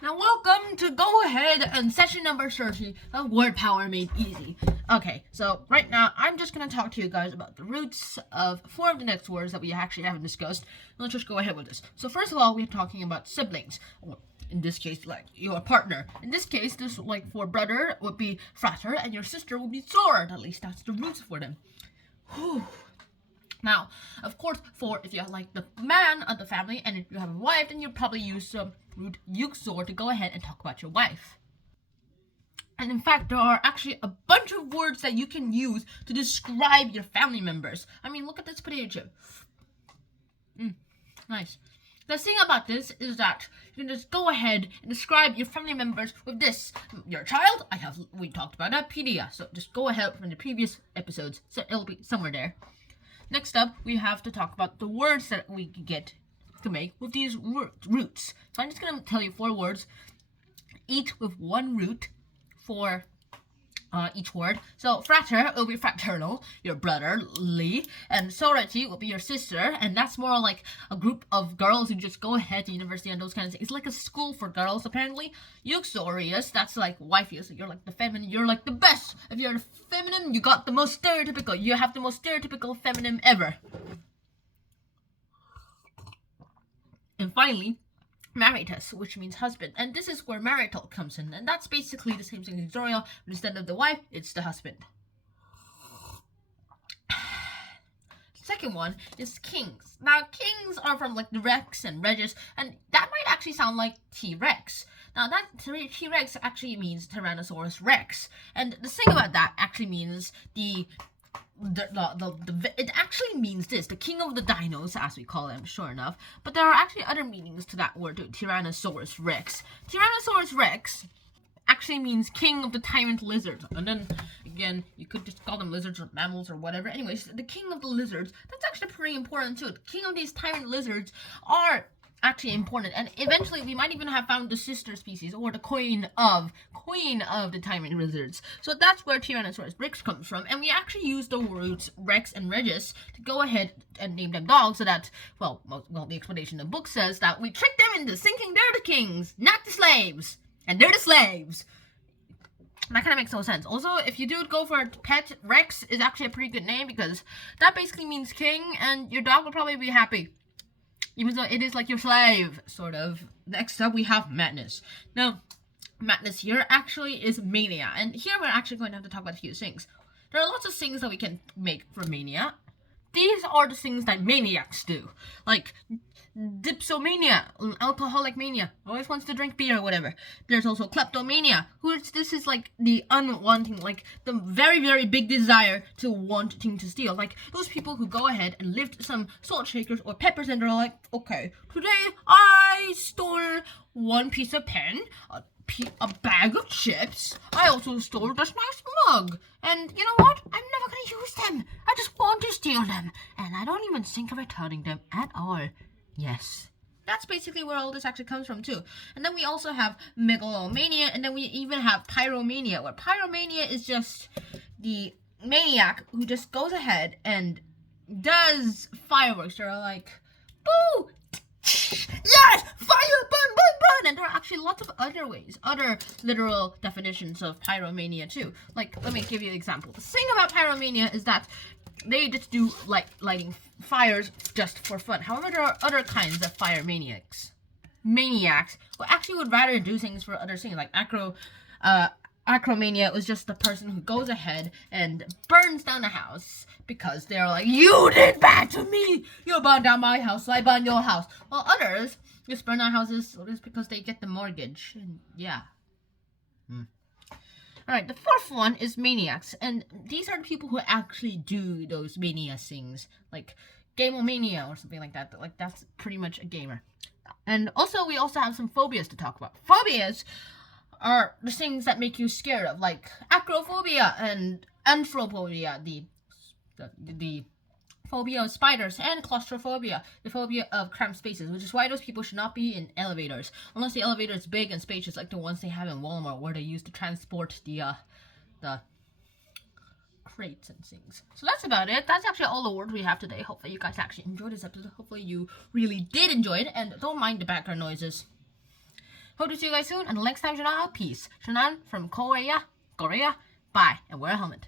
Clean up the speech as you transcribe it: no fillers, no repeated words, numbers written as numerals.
Now welcome to Go Ahead and session number 30 of Word Power Made Easy. Okay, so right now I'm just going to talk to you guys about the roots of 4 of the next words that we actually haven't discussed. Let's just go ahead with this. So first of all, we're talking about siblings. In this case, like your partner. In this case, this like for brother would be frater and your sister would be sword. At least that's the roots for them. Whew. Now, of course, for if you're like the man of the family and if you have a wife, then you'd probably use some root yuxor to go ahead and talk about your wife. And in fact, there are actually a bunch of words that you can use to describe your family members. I mean, look at this potato chip. Nice. The thing about this is that you can just go ahead and describe your family members with this. Your child, we talked about that, pedia. So just go ahead from the previous episodes. So it'll be somewhere there. Next up, we have to talk about the words that we get to make with these roots. So I'm just going to tell you 4 words, each with 1 root for each word. So frater will be fraternal, your brotherly, and sorority will be your sister, and that's more like a group of girls who just go ahead to university and those kinds of things. It's like a school for girls apparently. Uxorious, that's like wifey, so you're like the feminine, you're like the best. If you're the feminine, you got the most stereotypical, you have the most stereotypical feminine ever. And finally, maritus, which means husband, and this is where marital comes in, and that's basically the same thing as Zoriel, but instead of the wife, it's the husband. Second one is kings. Now, kings are from like the Rex and Regis, and that might actually sound like T-Rex. Now, that T-Rex actually means Tyrannosaurus Rex, and the thing about that actually means it actually means this, the king of the dinos, as we call them, sure enough. But there are actually other meanings to that word, too. Tyrannosaurus Rex. Tyrannosaurus Rex actually means king of the tyrant lizards. And then, again, you could just call them lizards or mammals or whatever. Anyways, the king of the lizards, that's actually pretty important, too. The king of these tyrant lizards are actually important, and eventually we might even have found the sister species or the queen of the tyrant lizards. So that's where Tyrannosaurus Rex comes from, and we actually use the roots Rex and Regis to go ahead and name them dogs, so that well the explanation in the book says that we trick them into thinking they're the kings, not the slaves, and they're the slaves. That kind of makes no sense. Also, if you do go for a pet, Rex is actually a pretty good name because that basically means king, and your dog will probably be happy. Even though it is like your slave, sort of. Next up, we have madness. Now, madness here actually is mania. And here we're actually going to have to talk about a few things. There are lots of things that we can make for mania. These are the things that maniacs do. Like, dipsomania, alcoholic mania, always wants to drink beer or whatever. There's also kleptomania, this is like the unwanting, like the very, very big desire to wanting to steal. Like those people who go ahead and lift some salt shakers or peppers and they're like, okay, today I stole 1 piece of pen, a bag of chips. I also stole this nice mug. And you know what? I'm never gonna use them. I just want to steal them. And I don't even think of returning them at all. Yes. That's basically where all this actually comes from too. And then we also have megalomania, and then we even have pyromania, where pyromania is just the maniac who just goes ahead and does fireworks. They're like, boo! Yes! Fire! Burn! Burn! Burn! And there are actually lots of other ways, other literal definitions of pyromania too. Like, let me give you an example. The thing about pyromania is that they just do lighting fires just for fun. However, there are other kinds of fire maniacs who actually would rather do things for other things, like acromania was just the person who goes ahead and burns down the house because they're like, you did bad to me, you burned down my house, so I burned your house. While others just burn down houses just because they get the mortgage. And yeah. Alright, the 4th one is maniacs, and these are the people who actually do those mania things, like gamomania or something like that. Like, that's pretty much a gamer. And also, we also have some phobias to talk about. Phobias are the things that make you scared of, like acrophobia and anthrophobia, the phobia of spiders, and claustrophobia, the phobia of cramped spaces, which is why those people should not be in elevators, unless the elevator is big and spacious, like the ones they have in Walmart, where they use to transport the crates and things. So that's about it. That's actually all the words we have today. Hopefully you guys actually enjoyed this episode. Hopefully you really did enjoy it, and don't mind the background noises. Hope to see you guys soon. Until next time, Shana, peace. Shanan from Korea. Bye, and wear a helmet.